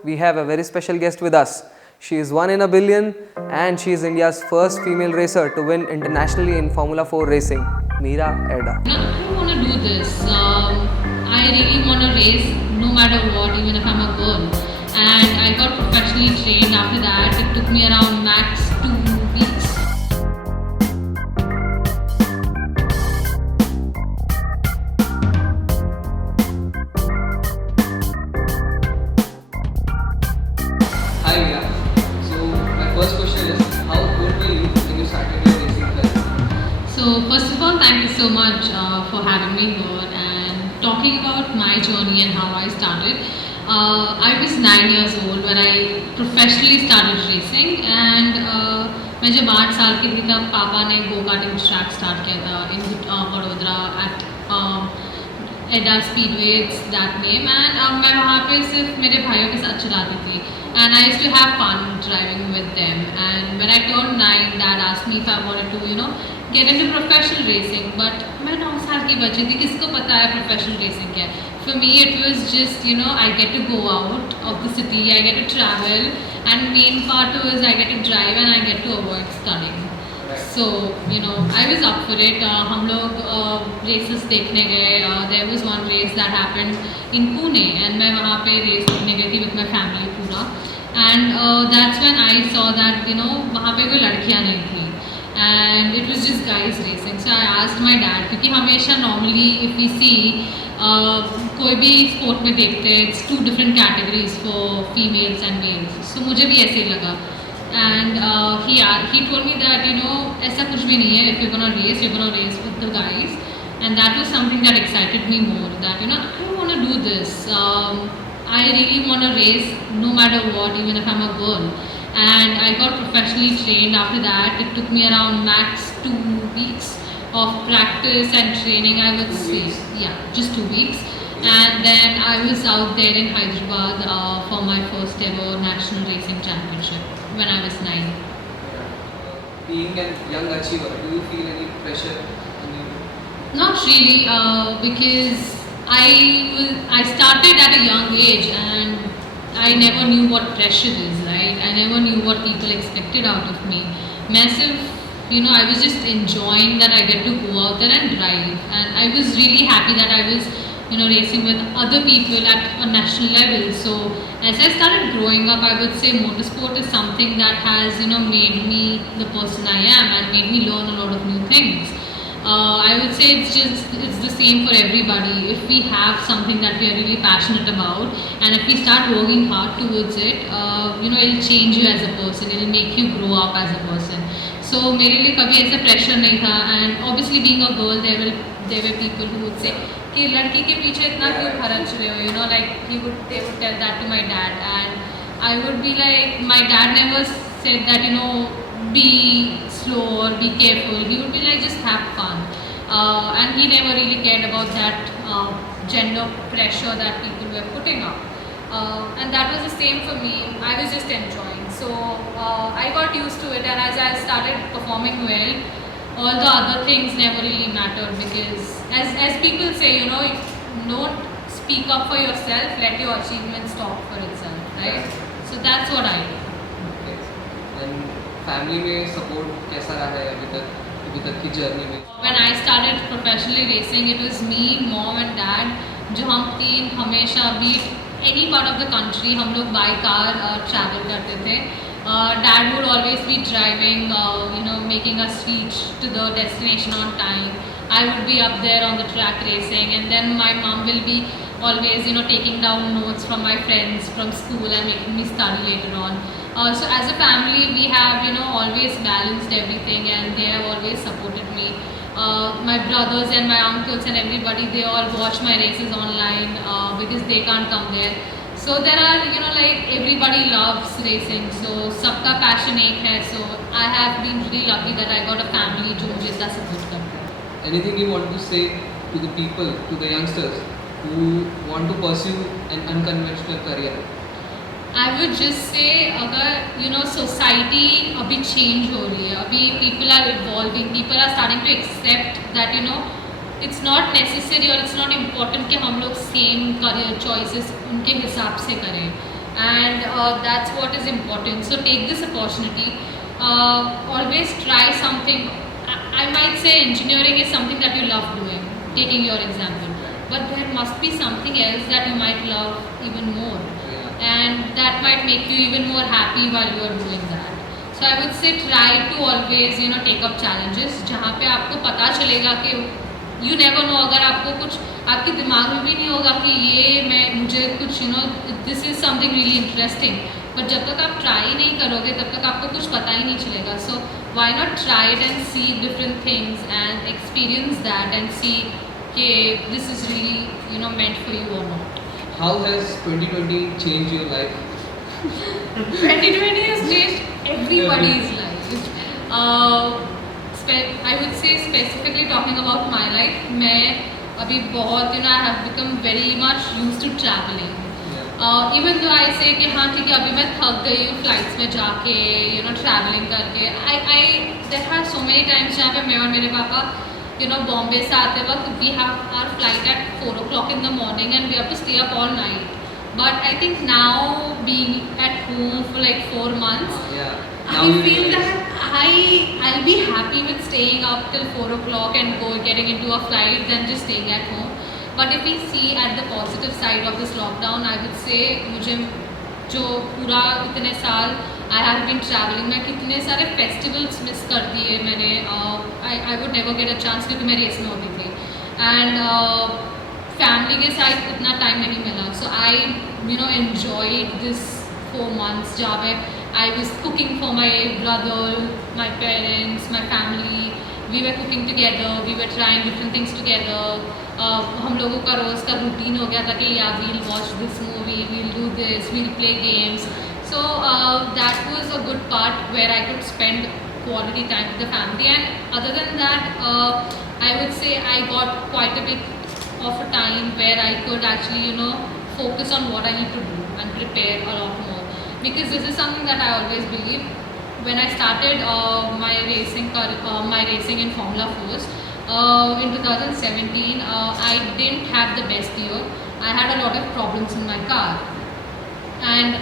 we have a very special guest with us. She is one in a billion and she is India's first female racer to win internationally in Formula 4 racing, Meera Erda. I don't want to do this. I really want to race no matter what, even if I'm a girl. And I got professionally trained after that. It took me around max 2 weeks. Hi Meera. So my first question is, how old were you when you started your racing career? So, first of all, thank you so much for having me here and talking about my journey and how I started. I was 9 years old when I professionally started racing, and मैं जब 8 साल की थी तब पापा ने go karting track start किया था इन वडोदरा एट एडा speedway it's that name and मैं वहाँ पे सिर्फ मेरे भाइयों के साथ चलाती थी and I used to have fun driving with them. And when I turned 9, Dad asked me if I wanted to, get into professional racing. But मैं 9 साल की बच्ची थी, किसको पता है professional racing क्या है? For me, it was just, I get to go out of the city, I get to travel, and main part was I get to drive and I get to avoid studying. So, I was up for it. हम लोग races देखने गए. There was one race that happened in Pune, and मैं वहाँ पे race देखने गई थी with my family पूरा. And that's when I saw that, वहाँ पे कोई लड़कियाँ नहीं थी. And it was just guys racing. So I asked my dad, क्योंकि हमेशा normally if we see कोई भी sport में देखते हैं, it's 2 different categories for females and males. So मुझे भी ऐसे ही लगा. And he told me that ऐसा कुछ भी नहीं है. If you're gonna race with the guys, and that was something that excited me more. That I want to do this. I really want to race no matter what, even if I'm a girl. And I got professionally trained after that. It took me around max 2 weeks of practice and training, I would say. Yeah, just 2 weeks. And then I was out there in Hyderabad for my first ever national racing championship when I was 9. Being a young achiever, do you feel any pressure on you? Not really, because I started at a young age and I never knew what pressure is, right? I never knew what people expected out of me. Massive, I was just enjoying that I get to go out there and drive, and I was really happy that I was racing with other people at a national level. So as I started growing up, I would say motorsport is something that has made me the person I am and made me learn a lot of new things. I would say it's the same for everybody. If we have something that we are really passionate about, and if we start working hard towards it, it'll change you as a person. It'll make you grow up as a person. So मेरे लिए कभी ऐसा pressure नहीं था. And obviously being a girl, there were people who would say कि लड़की के पीछे इतना क्यों खर्च रहे हो, like they would tell that to my dad, and I would be like, my dad never said that be slow or be careful. He would be like, just have fun, and he never really cared about that gender pressure that people were putting up, and that was the same for me. I was just enjoying, so I got used to it, and as I started performing well, all the other things never really mattered, because as people say, don't speak up for yourself, let your achievements talk for itself, right? So that's what I do. And family में support कैसा रहा है अभी तक की journey में? When I started professionally racing, it was me, mom and dad, जो हम तीन हमेशा भी any part of the country हम लोग by car travel करते थे. Dad would always be driving, making us reach to the destination on time. I would be up there on the track racing, and then my mom will be always, taking down notes from my friends from school and making me study later on. So as a family, we have, always balanced everything, and they have always supported me. My brothers and my uncles and everybody, they all watch my races online because they can't come there. So there are, like everybody loves racing. So सबका passion एक है. So I have been really lucky that I got a family जो मुझे इतना support करता है. Anything you want to say to the people, to the youngsters who want to pursue an unconventional career? I would just say अगर society अभी change हो रही है, अभी people are evolving, people are starting to accept that it's not necessary or it's not important कि हम लोग same career choices उनके हिसाब से करें. and that's what is important. So take this opportunity. Always try something. I might say engineering is something that you love doing, taking your example, but there must be something else that you might love even more, and that might make you even more happy while you are doing that. So I would say try to always take up challenges जहाँ पे आपको पता चलेगा कि you never know, अगर आपको कुछ आपके दिमाग में भी नहीं होगा कि ये मैं मुझे कुछ this is something really interesting, but जब तक आप try ही नहीं करोगे तब तक आपको कुछ पता ही नहीं चलेगा. So why not try it and see different things and experience that and see कि this is really meant for you or not. How has 2020 changed your life? 2020 has changed everybody's life. I would say specifically talking about my life, मैं अभी बहुत I have become very much used to traveling. Even though I say कि हाँ ठीक है अभी मैं थक गई हूँ फ्लाइट्स में जाके traveling करके, I there are so many times जहाँ पे मैं और मेरे पापा बॉम्बे से आते वक्त we have our flight at 4 o'clock in the morning and we have to stay up all night. But I think now being at home for like 4 months, I feel that I'll be happy with staying up till 4 o'clock and getting into a flight than just staying at home. But if we see at the positive side of this lockdown, I would say मुझे जो पूरा इतने साल I have been traveling, मैं कितने सारे festivals miss कर दिए मैंने. I would never get a chance क्योंकि मैं रेस में होती थी and फैमिली के साथ इतना टाइम नहीं मिला. सो आई enjoyed this 4 months जहाँ पे I was cooking for my brother, my parents, my family. We were cooking together, we were trying different things together. हम लोगों का रोज़ का रूटीन हो गया था कि we'll watch this movie, we'll do this, we'll play games. So that was a good part where I could spend quality time with the family. And other than that, I would say I got quite a bit of a time where I could actually focus on what I need to do and prepare a lot more, because this is something that I always believe. When I started my racing in Formula 4s in 2017, I didn't have the best year. I had a lot of problems in my car, and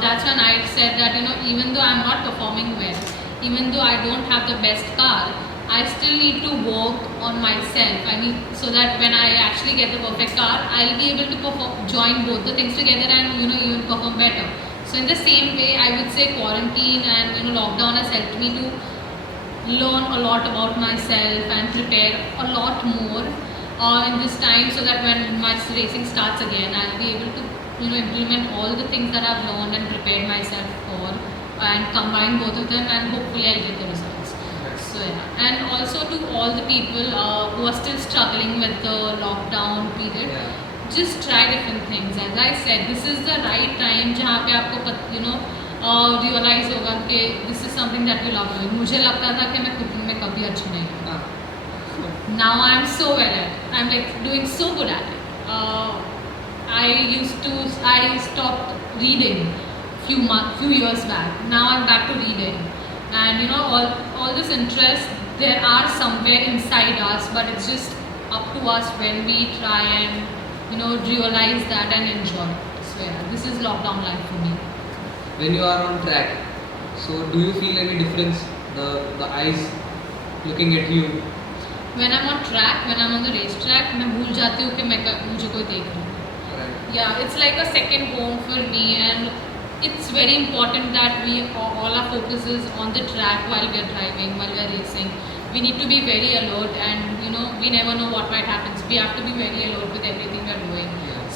that's when I said that even though I'm not performing well, even though I don't have the best car, I still need to work on myself. I need, so that when I actually get the perfect car, I'll be able to join both the things together and even perform better. So in the same way, I would say quarantine and lockdown has helped me to learn a lot about myself and prepare a lot more in this time, so that when my racing starts again, I'll be able to implement all the things that I've learned and prepared myself for, and combine both of them, and hopefully I'll get the results. So yeah, and also to all the people who are still struggling with the lockdown period, just try different things. As I said, this is the right time जहाँ पे आपको realize होगा कि this is something that you love doing. मुझे लगता था कि मैं cooking में कभी अच्छी नहीं हूँ. Now I'm so well at it. I'm like doing so good at it. I stopped reading few years back. Now I'm back to reading, and all this interest, there are somewhere inside us, but it's just up to us when we try and realize that and enjoy. So yeah, this is lockdown life for me. When you are on track, so do you feel any difference? The eyes looking at you. When I'm on track, when I'm on the race track, मैं भूल जाती हूँ कि मुझे कोई देख रहा है. Yeah, it's like a second home for me, and it's very important that all our focus is on the track while we are driving, while we are racing. We need to be very alert, and we never know what might happen. So we have to be very alert with everything we are doing.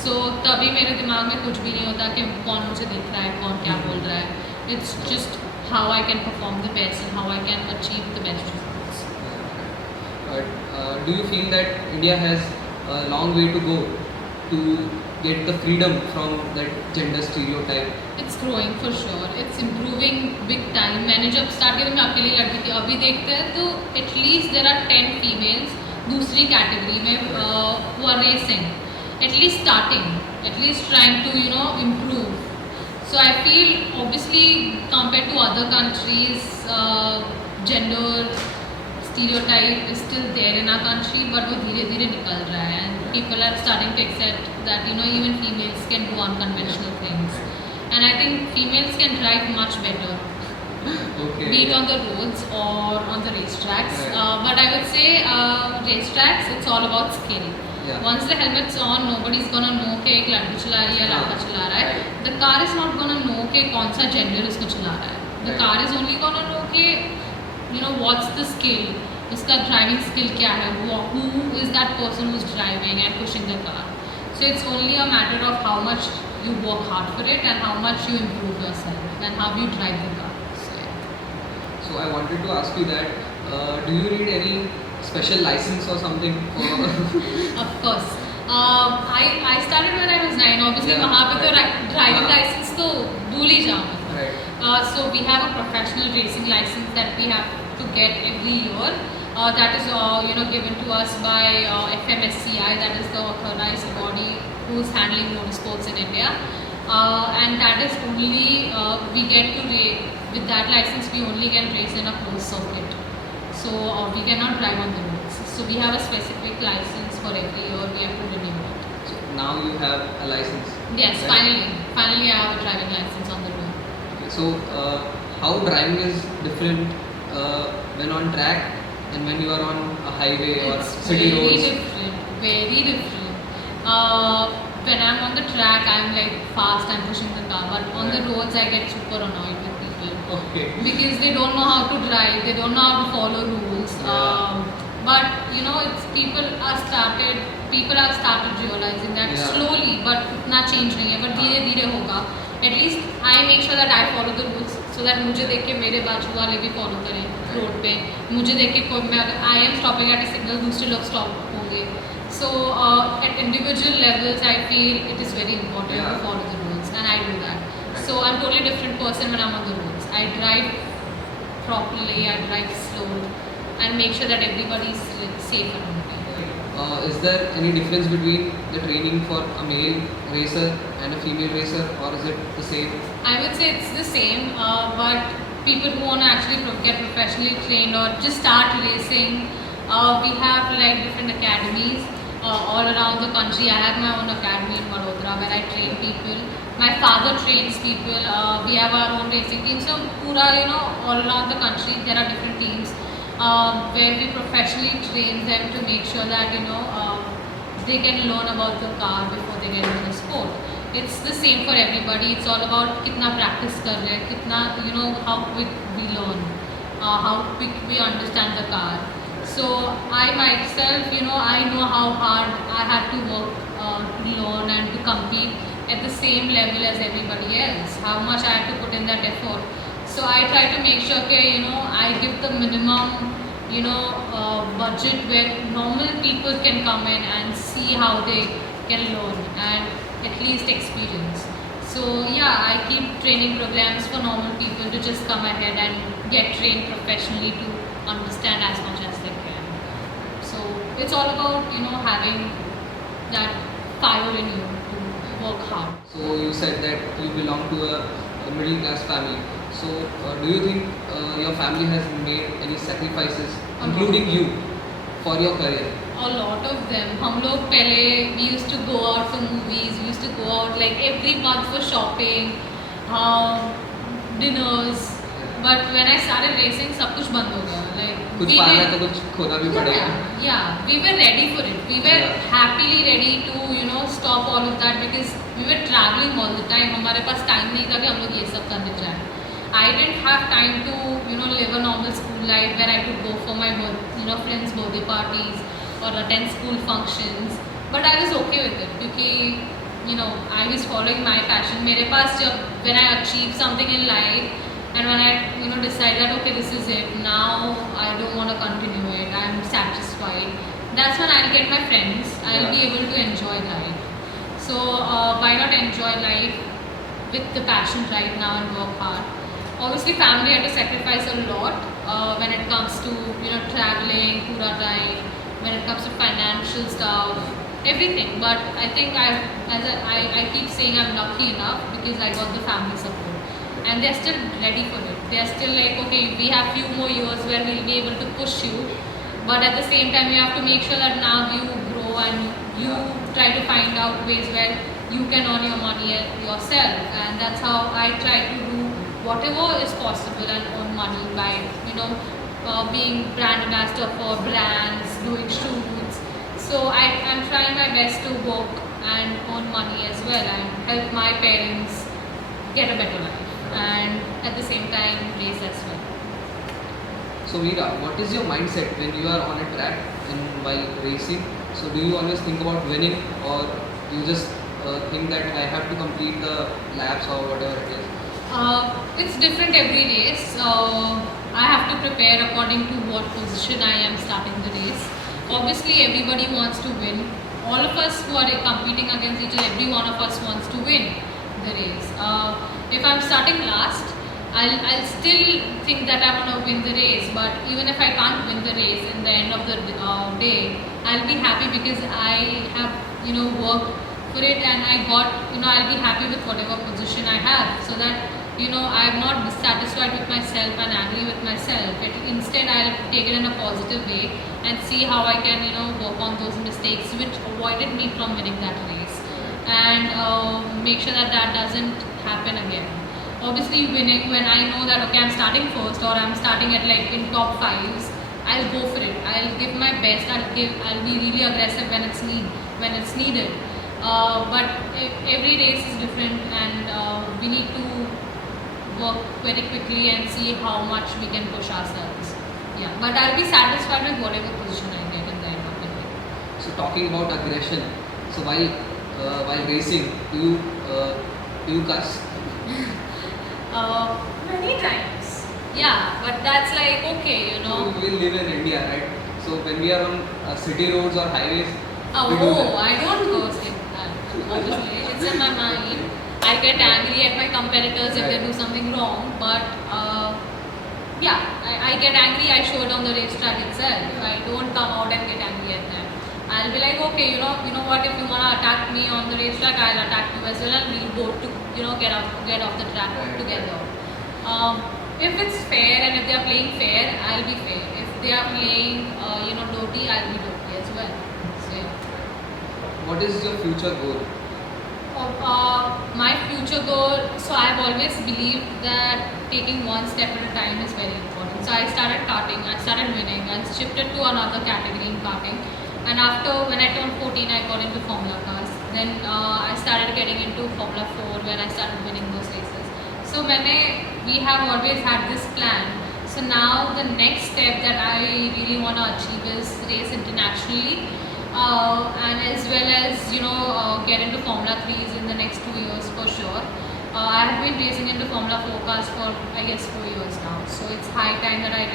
So तभी मेरे दिमाग में कुछ भी नहीं होता कि कौन मुझे देख रहा है, कौन क्या बोल रहा है. It's just how I can perform the best and how I can achieve the best results. But do you feel that India has a long way to go to get the freedom from that gender stereotype? It's growing for sure. It's improving big time. मैंने जब start किया तो मैं अकेली लड़की थी. अभी देखते हैं तो at least there are 10 females दूसरी category में who are racing. At least starting. At least trying to improve. So I feel obviously compared to other countries, gender stereotype is still there in our country, but वो धीरे-धीरे निकल रहा है, and people are starting to accept that even females can do unconventional things, and I think females can drive much better, Okay. be it on the roads or on the racetracks. Right. But I would say racetracks, it's all about skill. Yeah. Once the helmet's on, nobody's gonna know कि एक लड़की चला रही है या लड़का चला रहा है. Right. The car is not gonna know कि कौन सा gender उसको चला रहा है. The Right. car is only gonna know कि what's the skill, उसका driving skill क्या है, who is that person who's driving and pushing the car. So it's only a matter of how much you work hard for it and how much you improve yourself and how you drive the car. So I wanted to ask you that, do you need any special license or something for? Of course. I started when I was 9. Obviously, Yeah. वहाँ पे तो driving हाँ. license तो भूल ही जाऊँ. Right. So we have a professional racing license that we have to get every year. That is given to us by FMSCI, that is the authorized body who is handling motorsports in India. And that is only we get to with that license we only can race in a closed circuit. So we cannot drive on the roads. So we have a specific license for every year. We have to renew it. So now you have a license. Yes, right? finally I have a driving license on the road. Okay, so how driving is different when on track and when you are on a highway or It's city very roads? different, very different. When I'm on the track, I'm like fast, I'm pushing the car, but on the Right. roads, I get super annoyed with people Okay. because they don't know how to drive, they don't know how to follow rules. Yeah. But it's people have started realizing that Yeah. slowly, but उतना change नहीं है, but धीरे धीरे होगा. At least I make sure that I follow the rules so that मुझे देख के मेरे बाजू वाले भी follow करें रोड पे. मुझे देख के कोई मैं अगर I am stopping at a signal, दूसरे लोग stop होंगे. So at individual levels, I feel it is very important Yeah. to follow the rules, and I do that. Right. So I'm totally different person when I'm on the roads. I drive properly, I drive slow, and make sure that everybody is safe around me. Is there any difference between the training for a male racer and a female racer, or is it the same? I would say it's the same, but people who want to actually get professionally trained or just start racing, we have like different academies all around the country. I have my own academy in Vadodara where I train people. My father trains people. We have our own racing team. So, pura, all around the country there are different teams where we professionally train them to make sure that they can learn about the car before they get into the sport. It's the same for everybody. It's all about kitna practice kar rahe, kitna how quick we learn, how quick we understand the car. So I myself, I know how hard I had to work to learn and to compete at the same level as everybody else. How much I had to put in that effort. So I try to make sure that I give the minimum budget where normal people can come in and see how they can learn and at least experience. So yeah, I keep training programs for normal people to just come ahead and get trained professionally to understand as much as they can. So it's all about having that fire in you to work hard. So you said that you belong to a middle class family. So do you think your family has made any sacrifices, including you, for your career? A lot of them. हम लोग पहले we used to go out for movies. We used to go out like every month for shopping, dinners. But when I started racing, सब कुछ बंद हो गया. Like कुछ पाना है तो कुछ खोना भी पड़ेगा. Yeah, we were ready for it. We were happily ready to stop all of that because we were traveling all the time. हमारे पास time नहीं था कि हम लोग ये सब करने जाएं. I didn't have time to live a normal school life where I could go for my friends' birthday parties or attend school functions. But I was okay with it because I was following my passion. मेरे पास जब when I achieved something in life and when I decided that okay, this is it, now I don't want to continue it, I'm satisfied, that's when I'll get my friends. I'll be able to enjoy life. So why not enjoy life with the passion right now and work hard? Obviously family had to sacrifice a lot when it comes to traveling pura time, when it comes to financial stuff, everything. But I think I keep saying I'm lucky enough because I got the family support and they're still ready for it. They're still like, okay, we have few more years where we'll be able to push you, but at the same time you have to make sure that now you grow and you try to find out ways where you can earn your money yourself, and that's how I try to do whatever is possible and earn money by, you know, being brand ambassador for brands, doing shoots. So I'm trying my best to work and earn money as well and help my parents get a better life, and at the same time race as well. So Meera, what is your mindset when you are on a track and while racing? So do you always think about winning, or you just think that I have to complete the laps or whatever it is? It's different every race. I have to prepare according to what position I am starting the race. Obviously, everybody wants to win. All of us who are competing against each other, every one of us wants to win the race. If I'm starting last, I'll still think that I want to win the race. But even if I can't win the race in the end of the day, I'll be happy because I have, you know, worked for it, and I got, you know, I'll be happy with whatever position I have, so that, you know, I'm not dissatisfied with myself and angry with myself. Instead, I'll take it in a positive way and see how I can, you know, work on those mistakes which avoided me from winning that race, and make sure that that doesn't happen again. Obviously, winning, when I know that okay, I'm starting first or I'm starting at like in top fives, I'll go for it. I'll give my best. I'll be really aggressive when it's needed. But every race is different, and we need to work very quickly and see how much we can push ourselves. Yeah, but I'll be satisfied with whatever position I get in the end of the day. So talking about aggression, so while racing, do you cuss? Many times. Yeah, but that's like okay, you know. We live in India, right? So when we are on city roads or highways, we do Oh, that. I don't go say that. Obviously, it's in my mind. I get angry at my competitors if they do something wrong, but yeah, I get angry. I show it on the racetrack itself. I don't come out and get angry at them. I'll be like, okay, you know what? If you wanna attack me on the racetrack, I'll attack you as well, and we'll go to, you know, get off the track Right. together. If it's fair and if they are playing fair, I'll be fair. If they are playing, you know, dirty, I'll be dirty as well. So yeah. What is your future goal? My future goal, so I've always believed that taking one step at a time is very important. So I started karting, I started winning, and shifted to another category in karting. And after, when I turned 14, I got into Formula cars. Then I started getting into Formula 4 when I started winning those races. So we have always had this plan. So now the next step that I really want to achieve is race internationally, and as well as, you know, get into Formula 3s in the next 2 years for sure. I have been racing into Formula 4 cars for I guess 4 years now. So it's high time that I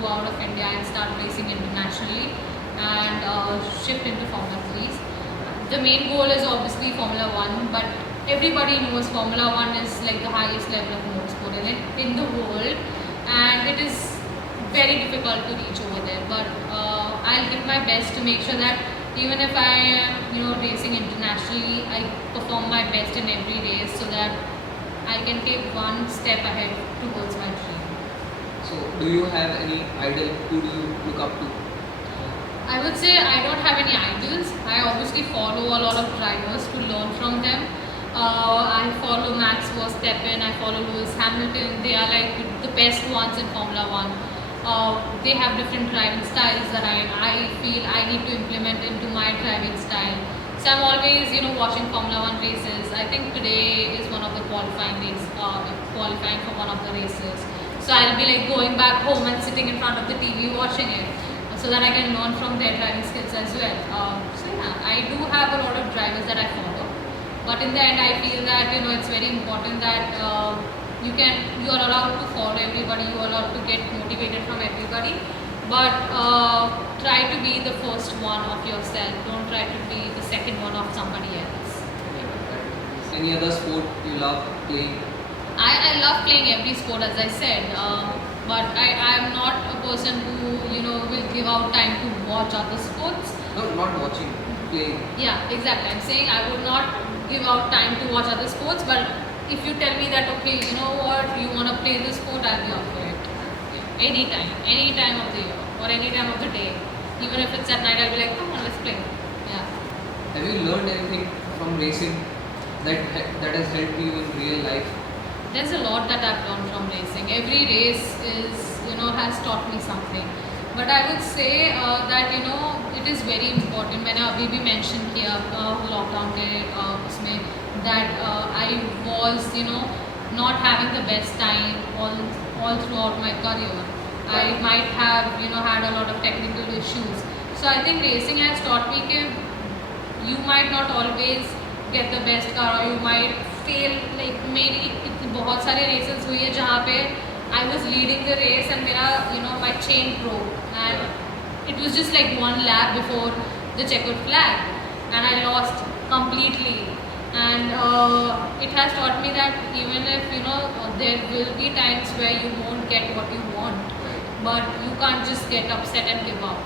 go out of India and start racing internationally and shift into Formula 3s. The main goal is obviously Formula 1, but everybody knows Formula 1 is like the highest level of motorsport in the world, and it is very difficult to reach over there. But I'll give my best to make sure that even if I am, you know, racing internationally, I perform my best in every race so that I can take one step ahead towards my dream. So do you have any idol? Who do you look up to? I would say I don't have any idols. I obviously follow a lot of drivers to learn from them. I follow Max Verstappen, I follow Lewis Hamilton. They are like the best ones in Formula 1. They have different driving styles that I feel I need to implement into my driving style. So I'm always, you know, watching Formula 1 races. I think today is one of the qualifying for one of the races. So I'll be like going back home and sitting in front of the TV watching it, so that I can learn from their driving skills as well. So yeah, I do have a lot of drivers that I follow, but in the end, I feel that, you know, it's very important that you are allowed to follow everybody, you are allowed to get motivated from everybody, but try to be the first one of yourself. Don't try to be the second one of somebody else. Any other sport you love playing? I love playing every sport, as I said, but I am not a person who, you know, will give out time to watch other sports. No, not watching, playing. Yeah, exactly. I'm saying I would not give out time to watch other sports, but if you tell me that, okay, you know what, you want to play this sport, I'll be up for it. Any time of the year or any time of the day. Even if it's at night, I'll be like, come on, let's play. Yeah. Have you learned anything from racing? that has helped you in real life? There's a lot that I've learned from racing. Every race has taught me something. But I would say that it is very important. मैंने अभी भी mention किया lockdown के उसमें that I was not having the best time all throughout my career. I might have had a lot of technical issues. So I think racing has taught me that you might not always get the best car or you might fail. Like मेरी बहुत सारे races हुई है जहाँ पे I was leading the race and मेरा my chain broke and it was just like one lap before the checkered flag and I lost completely. And it has taught me that even if there will be times where you won't get what you want, but you can't just get upset and give up.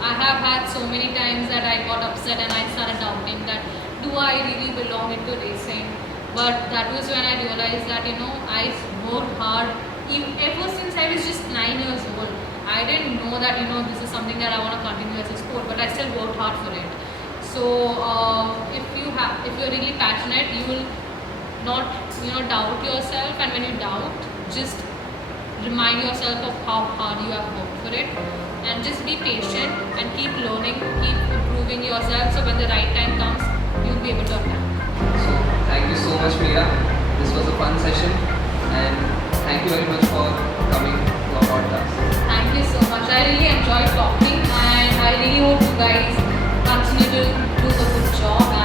I have had so many times that I got upset and I started doubting that do I really belong into racing? But that was when I realized that I worked hard ever since I was just 9 years old. I didn't know that this is something that I want to continue as a sport, but I still worked hard for it. So if you're really passionate, you will not doubt yourself, and when you doubt, just remind yourself of how hard you have worked for it, and just be patient and keep learning, keep improving yourself, so when the right time comes, you'll be able to attack. So thank you so much, Meera. This was a fun session, and thank you very much for coming to our podcast. Thank you so much. I really enjoyed talking, and I really hope you guys continue to do a good job